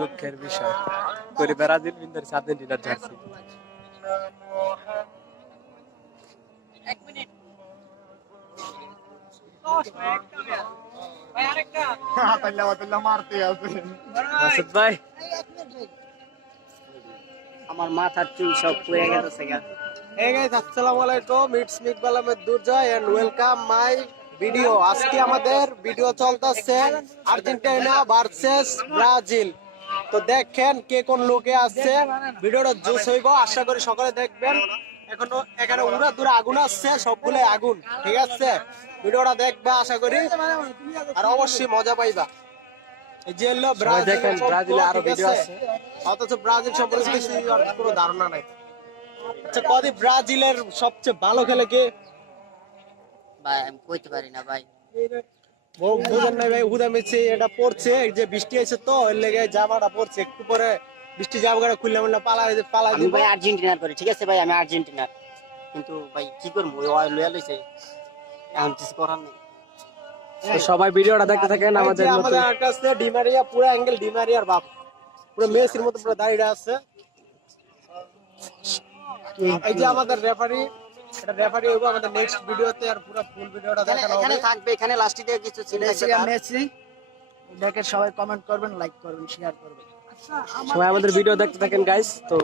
দুঃখের বিষয় করে ব্রাজিল বিন্দর আর্জেন্টিনার জার্সি। এক মিনিট মাসুদ ভাই আমার মাথার চুল সব পুড়ে গেছে গা। Hey guys, আসসালামু আলাইকুম, it's me Iqbal Ahmed Durjoy and welcome my video. আজকে আমাদের ভিডিও চলতেছে আর্জেন্টিনা ভার্সেস ব্রাজিল। তো দেখেন কে কোন লোকে আছে, ভিডিওটা জোস হইব, আশা করি সকলে দেখবেন। এখনো এখানে উড়া দূরে আগুন আসছে, সবগুলো আগুন, ঠিক আছে? ভিডিওটা দেখবা আশা করি, আর অবশ্যই মজা পাইবা। এই যে হলো ব্রাজিল, ব্রাজিলে আরো ভিডিও আছে, অথচ ব্রাজিল সম্পর্কে কিছু কোনো ধারণা নাই। আচ্ছা কদি ব্রাজিলের সবচেয়ে ভালো খেলে কে? ভাই আমি কইতে পারি না ভাই। বুঝেন নাই ভাই, হুদা মেছে এটা পড়ছে, এই যে বৃষ্টি আছে তো এর লেগে জামাটা পড়ছে, একটু পরে বৃষ্টি জামাটা খুললে মানে পালা আমি ভাই আর্জেন্টিনার করি, ঠিক আছে ভাই, আমি আর্জেন্টিনার, কিন্তু ভাই কি করবো, ওই লয়া লইছে, এখন কিছু করার নেই। সবাই ভিডিওটা দেখতে থাকেন। আমাদের কাছে ডিমারিয়া, পুরো অ্যাঙ্গেল ডিমারিয়ার বাপ, পুরো মেসির মতো পুরো দাঁড়িয়ে আছে। এই যে আমাদের রেফারি, এটা রেফারি হইবো আমাদের নেক্সট ভিডিওতে, আর পুরো ফুল ভিডিওটা দেখানো হবে। এখানে থাকবে, এখানে লাস্টে দিয়ে কিছু ছিল মেসি দেখে সবাই কমেন্ট করবেন, লাইক করবেন, শেয়ার করবেন। সবাই আমাদের ভিডিও দেখতে থাকেন গাইস। তো